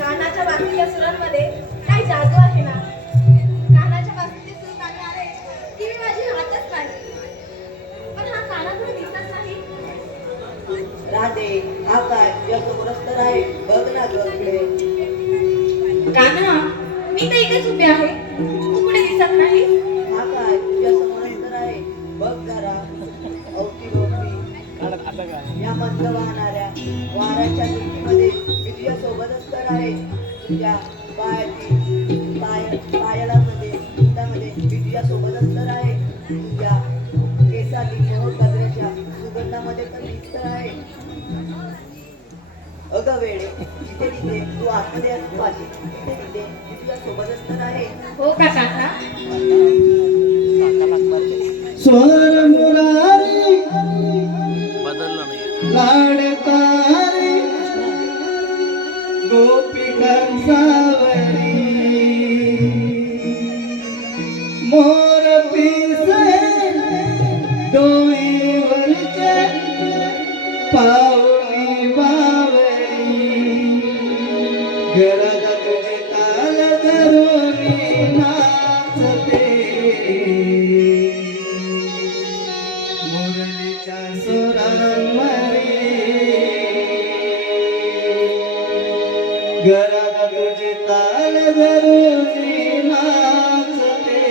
कानाच्या बाकीच्या सुरांमध्ये काय जादू आहे ना. कानाच्या बाकीचे सूर गाणे आले की मी माझी हातच पाहिजे, पण हा कानाकडे दिसत नाही. राधे, हा काय या समोरच तर आहे, बघ ना ग इकडे. काना, मी तर इथेच उभे आहे, तू कुठे दिसत नाही. हा काय या समोरच तर आहे, बघ जरा. अवतीभोवती या मंद वाहणाऱ्या वाऱ्याच्या झुळकीमध्ये मी तुझ्या सोबतच तर आहे. तुझ्या पायालामध्ये त्यामध्ये मी तुझ्या सोबतच तर आहे. तुझ्या केसातील मोह गजऱ्याच्या सुगंधामध्ये तर मीच तर आहे. अगं वेळे, जिथे तिथे तू आतमध्ये असू पाहिजे, तिथे तिथे मी तुझ्या सोबतच तर आहे. हो का काका? स्वर मुरारी लाडकारी गोपिकांसावरी मोर पिसे डोईवरचे पावनी बावरी गरज तुझे ताल धरुनी नाचते मुरलीच्या सुरांमध्ये गरज तुझे ताल धरुनी नाचते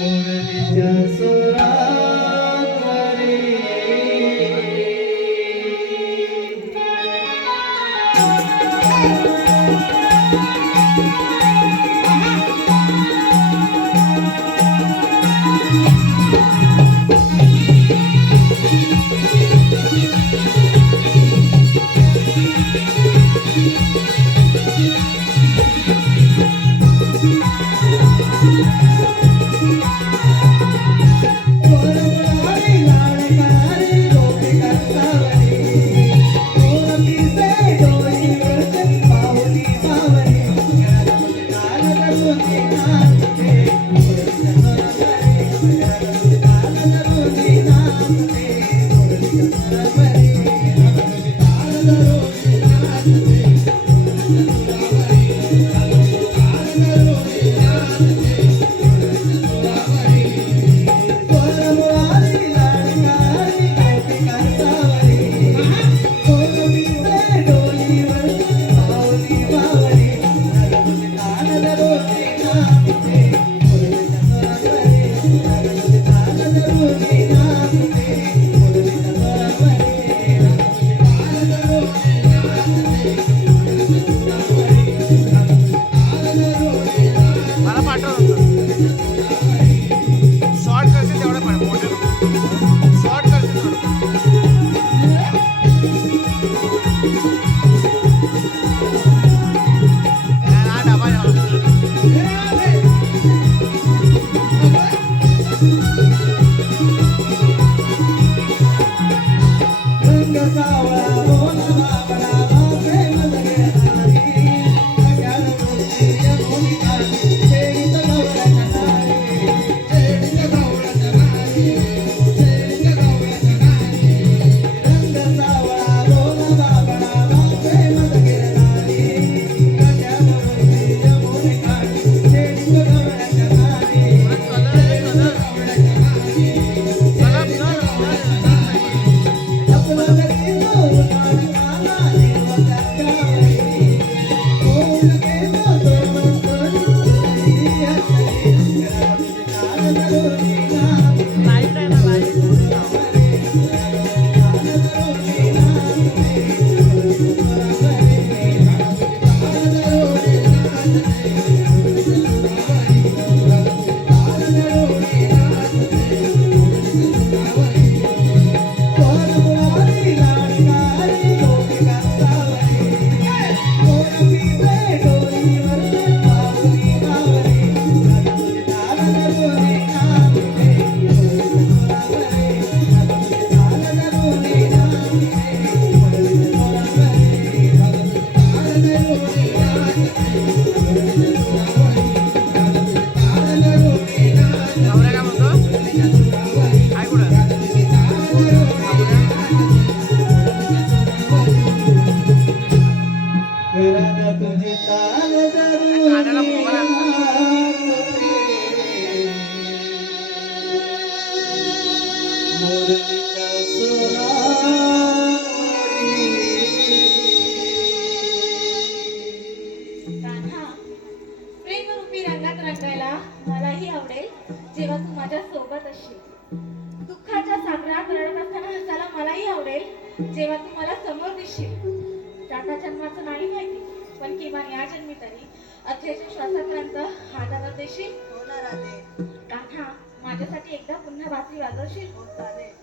मुरलीच्या सुरांमध्ये. Thank you. मुरलीच्या सुरावरी कान्हा, प्रेमरूपी रंगात रंगायला मलाही आवडेल जेव्हा तू माझ्या सोबत असशील. दुःखाच्या सागरात रडत असताना हसायला मलाही आवडेल जेव्हा तू मला समोर दिसशील. जाता जन्माचं नाही माहिती, पण किमान या जन्मी तरी अखेरच्या श्वासापर्यंत हातावर देशील. हो ना राधे. कान्हा, माझ्यासाठी एकदा पुन्हा बासरी वाजवशील. हो चालेल.